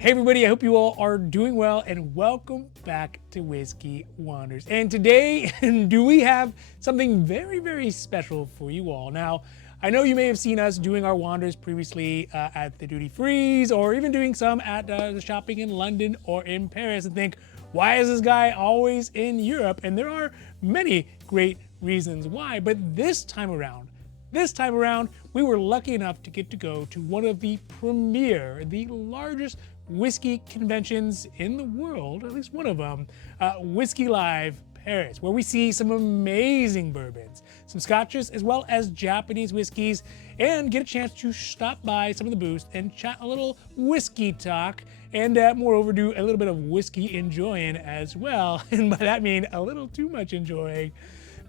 Hey everybody, I hope you all are doing well and welcome back to Whiskey Wonders. And today, do we have something very, very special for you all. Now, I know you may have seen us doing our wanders previously at the duty frees or even doing some at the shopping in London or in Paris and think, why is this guy always in Europe? And there are many great reasons why, but this time around, we were lucky enough to get to go to one of the the largest whiskey conventions in the world, at least one of them, Whiskey Live Paris, where we see some amazing bourbons, some scotches, as well as Japanese whiskeys, and get a chance to stop by some of the booths and chat a little whiskey talk, and moreover do a little bit of whiskey enjoying as well. And by that I mean a little too much enjoying.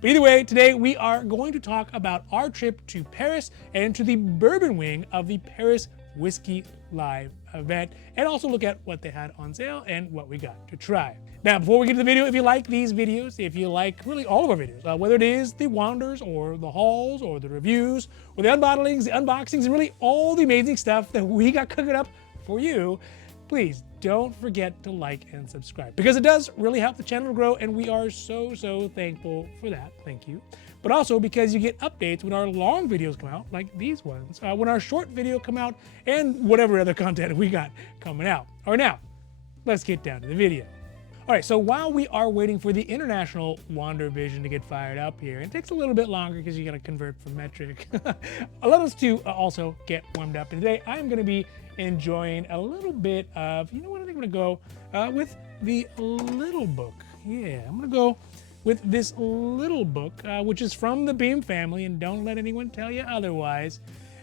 But either way, today we are going to talk about our trip to Paris and to the bourbon wing of the Paris Whiskey Live event, and also look at what they had on sale and what we got to try. Now, before we get to the video, if you like these videos, if you like really all of our videos, whether it is the wanders or the hauls or the reviews or the unbottlings, the unboxings, and really all the amazing stuff that we got cooking up for you, please don't forget to like and subscribe, because it does really help the channel grow, and we are so thankful for that. Thank you. But also because you get updates when our long videos come out, like these ones, when our short video come out, and whatever other content we got coming out. All right, now, let's get down to the video. All right, so while we are waiting for the international Wander Vision to get fired up here, it takes a little bit longer because you got to convert from metric. Allow us to also get warmed up. And today I'm going to be enjoying a little bit of, you know what, I think I'm going to go with the little book. Yeah, I'm going to go with this little book, which is from the Beam family, and don't let anyone tell you otherwise.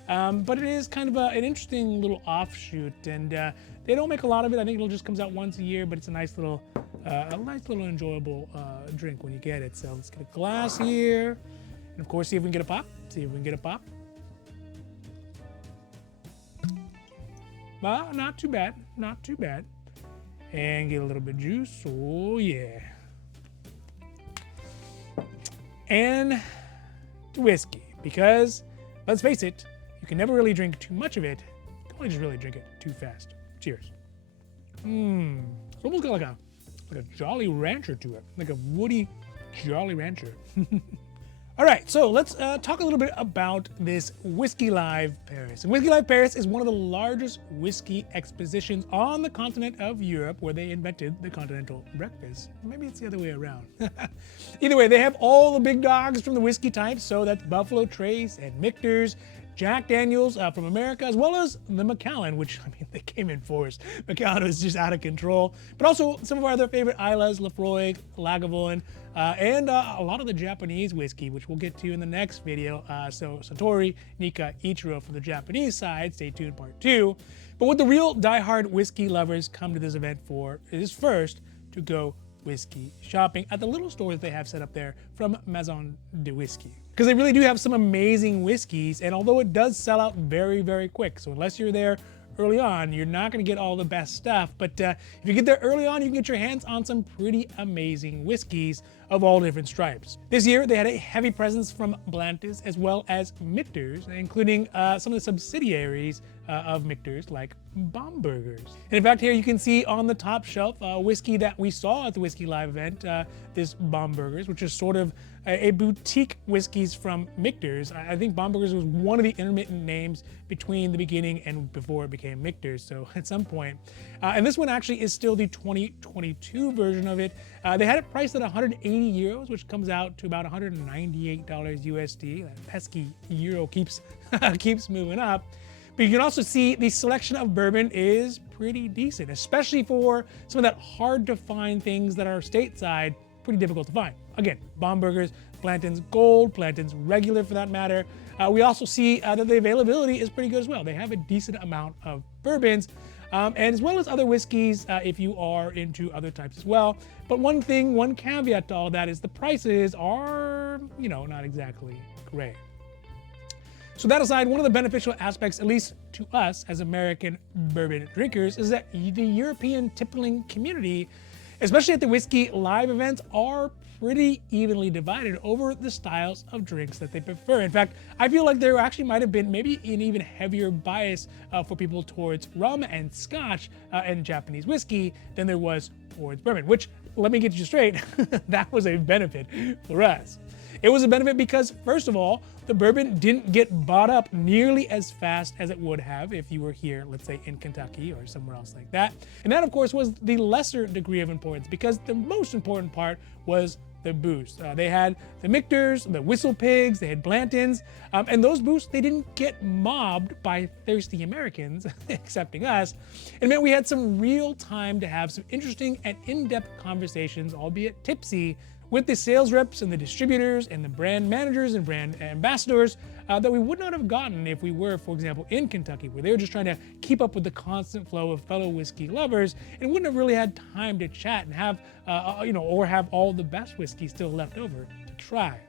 But it is kind of an interesting little offshoot, and they don't make a lot of it. I think it just comes out once a year, but it's a nice little enjoyable drink when you get it. So let's get a glass here, and of course, see if we can get a pop. Well, not too bad. And get a little bit of juice. Oh yeah. And whiskey, because let's face it, you can never really drink too much of it. You can only just really drink it too fast. Cheers. It's almost got like a Jolly Rancher to it, like a woody Jolly Rancher. All right, so let's talk a little bit about this Whiskey Live Paris. And Whiskey Live Paris is one of the largest whiskey expositions on the continent of Europe, where they invented the continental breakfast. Maybe it's the other way around. Either way, they have all the big dogs from the whiskey types, so that's Buffalo Trace and Michters, Jack Daniels from America, as well as the Macallan, which, I mean, they came in force. Macallan was just out of control. But also some of our other favorite Islas, Lafroig, Lagavulin, and a lot of the Japanese whiskey, which we'll get to in the next video. So Suntory, Nikka, Ichiro from the Japanese side. Stay tuned, part 2. But what the real diehard whiskey lovers come to this event for is first to go whiskey shopping at the little store that they have set up there from Maison de Whiskey. Because they really do have some amazing whiskeys, and although it does sell out very quick, so unless you're there early on, you're not going to get all the best stuff. But if you get there early on, you can get your hands on some pretty amazing whiskeys of all different stripes. This year, they had a heavy presence from Blantons as well as Michters, including some of the subsidiaries of Michters, like Bambergers. And in fact, here you can see on the top shelf whiskey that we saw at the Whiskey Live event, this Bambergers, which is sort of a boutique whiskeys from Michters. I think Bambergers was one of the intermittent names between the beginning and before it became Michters, so at some point. And this one actually is still the 2022 version of it. They had it priced at 180 euros, which comes out to about $198 USD. That pesky euro keeps moving up. But you can also see the selection of bourbon is pretty decent, especially for some of that hard to find things that are stateside, pretty difficult to find. Again, Bambergers, Blantons Gold, Blantons Regular for that matter. We also see that the availability is pretty good as well. They have a decent amount of bourbons, and as well as other whiskeys if you are into other types as well. But one caveat to all that is the prices are, not exactly great. So that aside, one of the beneficial aspects, at least to us as American bourbon drinkers, is that the European tippling community especially at the Whiskey Live events, are pretty evenly divided over the styles of drinks that they prefer. In fact, I feel like there actually might have been maybe an even heavier bias for people towards rum and scotch and Japanese whiskey than there was towards bourbon, which, let me get you straight, that was a benefit for us. It was a benefit because, first of all, the bourbon didn't get bought up nearly as fast as it would have if you were here, let's say in Kentucky or somewhere else like that. And that, of course, was the lesser degree of importance because the most important part was the boost. They had the Michters, the Whistle Pigs, they had Blantons, and those boosts, they didn't get mobbed by thirsty Americans, excepting us. It meant we had some real time to have some interesting and in-depth conversations, albeit tipsy, with the sales reps and the distributors and the brand managers and brand ambassadors that we would not have gotten if we were, for example, in Kentucky, where they were just trying to keep up with the constant flow of fellow whiskey lovers and wouldn't have really had time to chat and have, or have all the best whiskey still left over to try.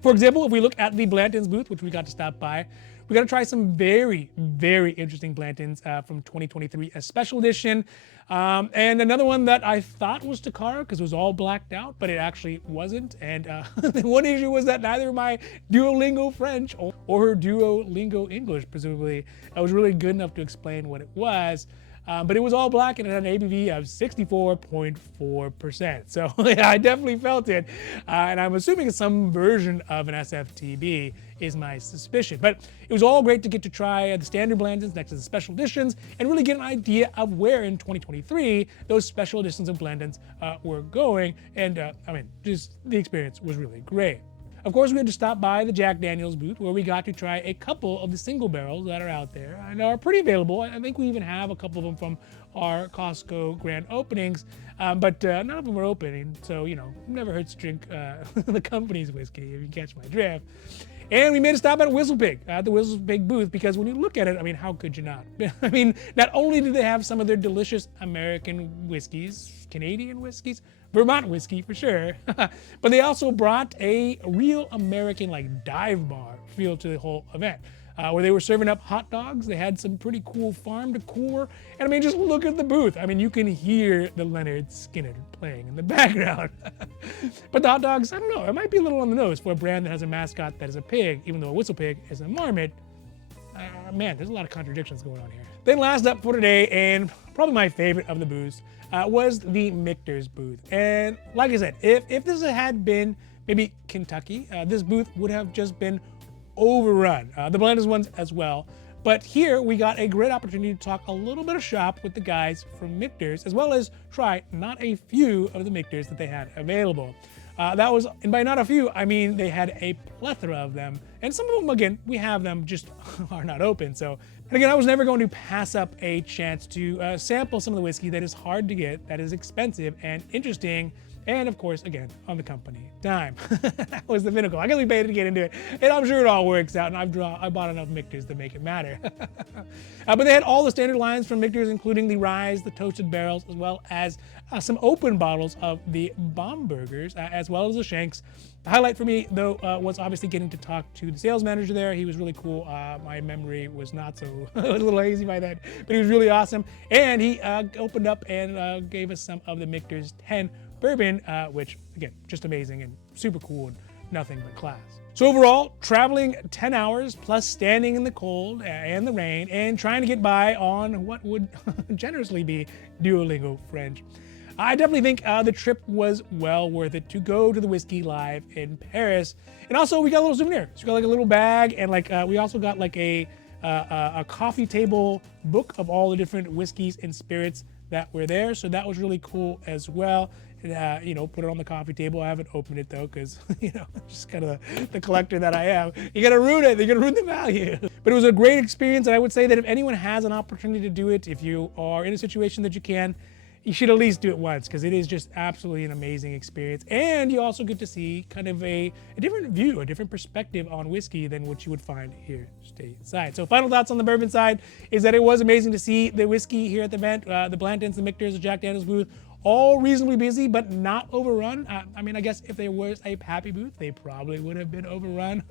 For example, if we look at the Blanton's booth, which we got to stop by, we got to try some very, very interesting Blantons from 2023, a special edition. And another one that I thought was Takara because it was all blacked out, but it actually wasn't. And one issue was that neither my Duolingo French or her Duolingo English, presumably, was really good enough to explain what it was. But it was all black and it had an ABV of 64.4%. So yeah, I definitely felt it. And I'm assuming it's some version of an SFTB is my suspicion. But it was all great to get to try the standard Blantons next to the special editions and really get an idea of where in 2023 those special editions of Blantons were going. And just the experience was really great. Of course, we had to stop by the Jack Daniel's booth where we got to try a couple of the single barrels that are out there and are pretty available. I think we even have a couple of them from our Costco grand openings, but none of them are opening. So, never hurts to drink the company's whiskey, if you catch my drift. And we made a stop at Whistle Pig, at the Whistle Pig booth, because when you look at it, how could you not? Not only do they have some of their delicious American whiskeys, Canadian whiskeys, Vermont whiskey for sure, but they also brought a real American dive bar feel to the whole event. Where they were serving up hot dogs. They had some pretty cool farm decor. And just look at the booth. You can hear the Leonard Skinner playing in the background. But the hot dogs, I don't know, it might be a little on the nose for a brand that has a mascot that is a pig, even though a Whistle Pig is a marmot. Man, there's a lot of contradictions going on here. Then last up for today, and probably my favorite of the booths, was the Michters booth. And like I said, if this had been maybe Kentucky, this booth would have just been overrun. The Blantons ones as well. But here we got a great opportunity to talk a little bit of shop with the guys from Michters, as well as try not a few of the Michters that they had available. That was, and by not a few, I mean they had a plethora of them. And some of them, again, we have them, just are not open. So, and again, I was never going to pass up a chance to sample some of the whiskey that is hard to get, that is expensive and interesting, and of course, again, on the company dime. That was the pinnacle. I guess we paid to get into it, and I'm sure it all works out, and I bought enough Michters to make it matter. But they had all the standard lines from Michters, including the Rye, the Toasted Barrels, as well as some open bottles of the Bombergers, as well as the Shenks. The highlight for me, though, was obviously getting to talk to the sales manager there. He was really cool. My memory was not so, I was a little hazy by that, but he was really awesome. And he opened up and gave us some of the Michters 10 bourbon, which, again, just amazing and super cool and nothing but class. So overall, traveling 10 hours plus standing in the cold and the rain and trying to get by on what would generously be Duolingo French. I definitely think the trip was well worth it to go to the Whiskey Live in Paris. And also, we got a little souvenir. So we got a little bag, and we also got a coffee table book of all the different whiskeys and spirits that were there. So that was really cool as well. And, put it on the coffee table. I haven't opened it though, because, just kind of the collector that I am. You gotta ruin it, you're gonna ruin the value. But it was a great experience, and I would say that if anyone has an opportunity to do it, if you are in a situation that you can, you should at least do it once, because it is just absolutely an amazing experience. And you also get to see kind of a different view, a different perspective on whiskey than what you would find here stateside. So final thoughts on the bourbon side is that it was amazing to see the whiskey here at the event, the Blantons, the Michters, the Jack Daniel's booth, all reasonably busy, but not overrun. I guess if there was a Pappy booth, they probably would have been overrun.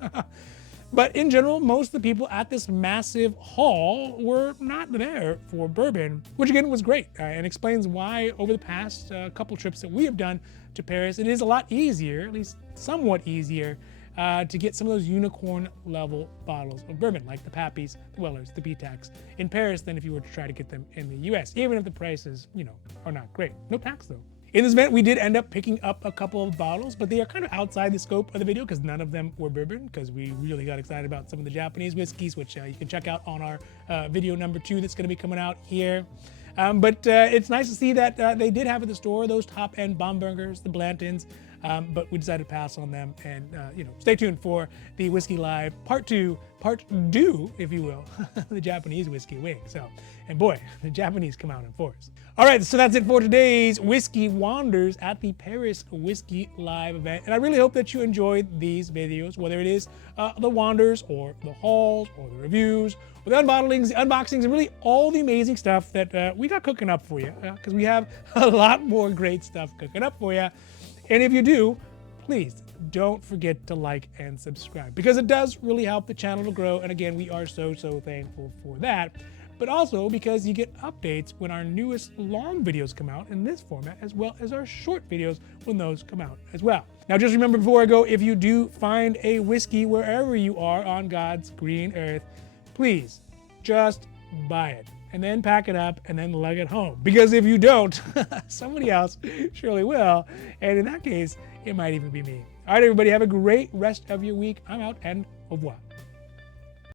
But in general, most of the people at this massive haul were not there for bourbon, which again was great and explains why over the past couple trips that we have done to Paris, it is a lot easier, at least somewhat easier, to get some of those unicorn level bottles of bourbon, like the Pappies, the Wellers, the BTACs in Paris than if you were to try to get them in the US, even if the prices, are not great. No tax though. In this event, we did end up picking up a couple of bottles, but they are kind of outside the scope of the video because none of them were bourbon, because we really got excited about some of the Japanese whiskeys, which you can check out on our video number 2 that's going to be coming out here. But it's nice to see that they did have at the store those top-end Bombergers, the Blantons, but we decided to pass on them. And stay tuned for the Whiskey Live Part 2, if you will, the Japanese whiskey wing. So, and boy, the Japanese come out in force. All right, so that's it for today's Whiskey Wanders at the Paris Whiskey Live event. And I really hope that you enjoyed these videos, whether it is the wanders or the hauls or the reviews or the unbottlings, the unboxings, and really all the amazing stuff that we got cooking up for you, because we have a lot more great stuff cooking up for you. And if you do, please don't forget to like and subscribe, because it does really help the channel to grow. And again, we are so thankful for that. But also because you get updates when our newest long videos come out in this format, as well as our short videos when those come out as well. Now, just remember before I go, if you do find a whiskey wherever you are on God's green earth, please just buy it and then pack it up and then lug it home. Because if you don't, somebody else surely will. And in that case, it might even be me. All right, everybody, have a great rest of your week. I'm out, and au revoir.